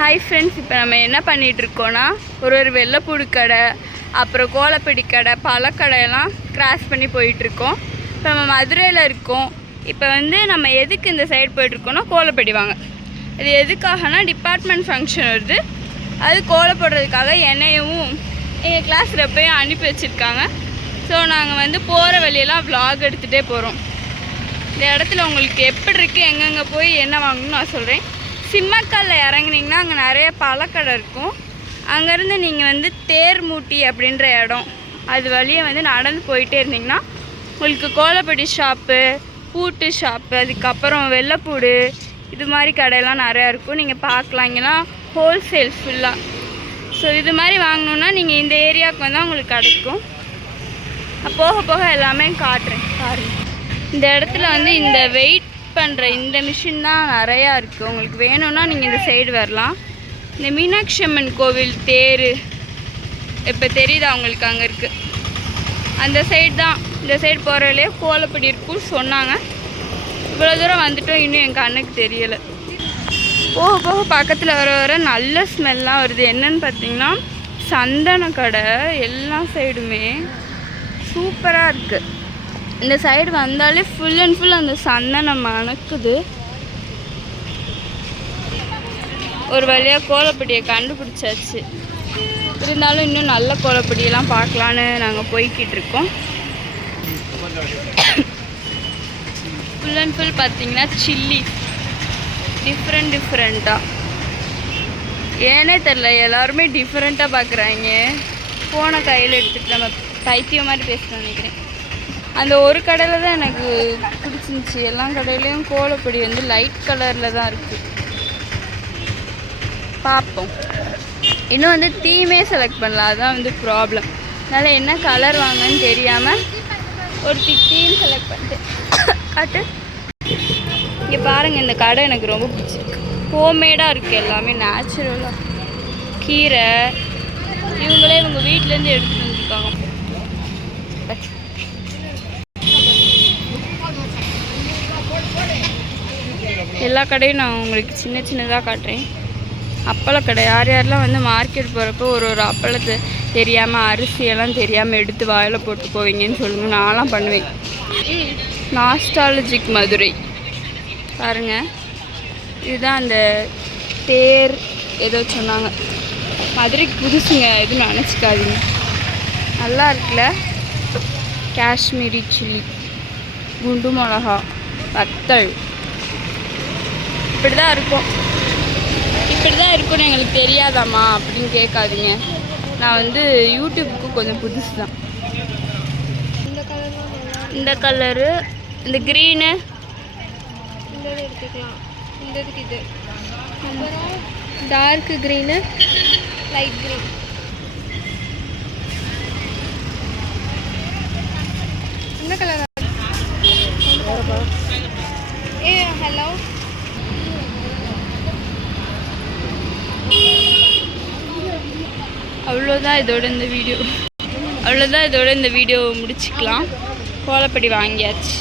Hi friends, இப்போ நம்ம என்ன பண்ணிகிட்ருக்கோன்னா ஒரு வெள்ளைப்பூடு கடை, அப்புறம் கோலப்பொடி கடை, பழக்கடையெல்லாம் கிராஸ் பண்ணி போயிட்டுருக்கோம். இப்போ நம்ம மதுரையில் இருக்கோம். இப்போ நம்ம எதுக்கு இந்த சைடு போயிட்டுருக்கோன்னா கோலப்பொடி வாங்க. இது எதுக்காகனா டிபார்ட்மெண்ட் ஃபங்க்ஷன் வருது, அது கோலை போடுறதுக்காக என்னையும் எங்கள் கிளாஸில் போய் அனுப்பி வச்சுருக்காங்க. ஸோ நாங்கள் போகிற வழியெல்லாம் விலாக் எடுத்துகிட்டே போகிறோம். இந்த இடத்துல உங்களுக்கு எப்படி இருக்குது, எங்கெங்கே போய் என்ன வாங்கணும்னு நான் சொல்கிறேன். சிம்மக்கல்லில் இறங்குனீங்கன்னா அங்கே நிறைய பழக்கடை இருக்கும். அங்கேருந்து நீங்கள் தேர்மூட்டி அப்படின்ற இடம், அது வழியை நடந்து போயிட்டே இருந்தீங்கன்னா உங்களுக்கு கோலப்பொடி ஷாப்பு, பூட்டு ஷாப்பு, அதுக்கப்புறம் வெள்ளைப்பூடு, இது மாதிரி கடையெல்லாம் நிறையா இருக்கும். நீங்கள் பார்க்கலாம். இங்கெல்லாம் ஹோல்சேல் ஃபுல்லாக. ஸோ இது மாதிரி வாங்கணுன்னா நீங்கள் இந்த ஏரியாவுக்கு வந்தால் உங்களுக்கு கிடைக்கும். போக போக எல்லாமே காட்டுறேன் பாருங்கள். இந்த இடத்துல இந்த வெயிட் பண்ணுற இந்த மிஷின் தான் நிறையா இருக்குது. உங்களுக்கு வேணும்னா நீங்கள் இந்த சைடு வரலாம். இந்த மீனாட்சி அம்மன் கோவில் தேர் இப்போ தெரியுதா உங்களுக்கு? அங்கே இருக்குது. அந்த சைடு தான். இந்த சைடு போகிறதுலே கோலப்பொடி இருக்குன்னு சொன்னாங்க. இவ்வளோ தூரம் வந்துட்டோம், இன்னும் என் கண்ணுக்கு தெரியலை. போக போக பக்கத்தில் வர வர நல்ல ஸ்மெல்லாம் வருது. என்னன்னு பார்த்தீங்கன்னா சந்தன கடை. எல்லா சைடுமே சூப்பராக இருக்குது. இந்த சைடு வந்தாலே ஃபுல் அண்ட் ஃபுல் அந்த சந்தனம் மணக்குது. ஒரு வழியாக கோலப்பொடியை கண்டுபிடிச்சாச்சு. இருந்தாலும் இன்னும் நல்ல கோலப்பொடியெல்லாம் பார்க்கலான்னு நாங்கள் போய்கிட்டு இருக்கோம். ஃபுல் அண்ட் ஃபுல் பார்த்தீங்கன்னா சில்லி டிஃப்ரெண்ட்டாக. ஏன்னே தெரில, எல்லாருமே டிஃப்ரெண்ட்டாக பார்க்குறாங்க. ஃபோனை கையில் எடுத்துகிட்டு நம்ம பைத்தியம் மாதிரி பேசணும்னு நினைக்கிறேன். அந்த ஒரு கடையில் தான் எனக்கு பிடிச்சிருந்துச்சி. எல்லா கடையிலையும் கோலப்பொடி லைட் கலரில் தான் இருக்குது. பார்ப்போம். இன்னும் தீமே செலக்ட் பண்ணல, அதுதான் ப்ராப்ளம். அதனால் என்ன கலர் வாங்கன்னு தெரியாமல் ஒரு தீம் செலக்ட் பண்ணிட்டு காட்டு. இங்கே பாருங்கள், இந்த கடை எனக்கு ரொம்ப பிடிச்சிருக்கு. ஹோம்மேடாக இருக்குது, எல்லாமே நேச்சுரலாக. கீரை இவங்களே இவங்க வீட்டிலேருந்து எடுத்துகிட்டு வந்துருக்காங்க. எல்லா கடையும் நான் உங்களுக்கு சின்னதாக காட்டுறேன். அப்பளக்கடை. யார் யாரெல்லாம் மார்க்கெட் போகிறப்போ ஒரு அப்பளத்தை தெரியாமல், அரிசியெல்லாம் தெரியாமல் எடுத்து வாயில் போட்டு போவீங்கன்னு சொல்லுங்கள். நான்லாம் பண்ணுவேன். நாஸ்டாலஜிக் மதுரை பாருங்கள். இதுதான் அந்த தேர் ஏதோ சொன்னாங்க. மதுரைக்கு புதுசுங்க, எதுவும் நினச்சிக்காதீங்க. நல்லா இருக்குல்ல. காஷ்மீரி சில்லி, குண்டு மிளகா, வத்தல். இப்படி தான் இருக்கும்னு எங்களுக்கு தெரியாதாம்மா அப்படின்னு கேட்காதீங்க. நான் யூடியூப்புக்கு கொஞ்சம் புதுசு தான். இந்த கலரு, இந்த க்ரீனு எடுத்துக்கலாம். இது டார்க் க்ரீனு, லைட் க்ரீன். இந்த கலர். ஹலோ. அவ்வளோதான் இதோட இந்த வீடியோ முடிச்சுக்கலாம். கோலப்பொடி வாங்கியாச்சு.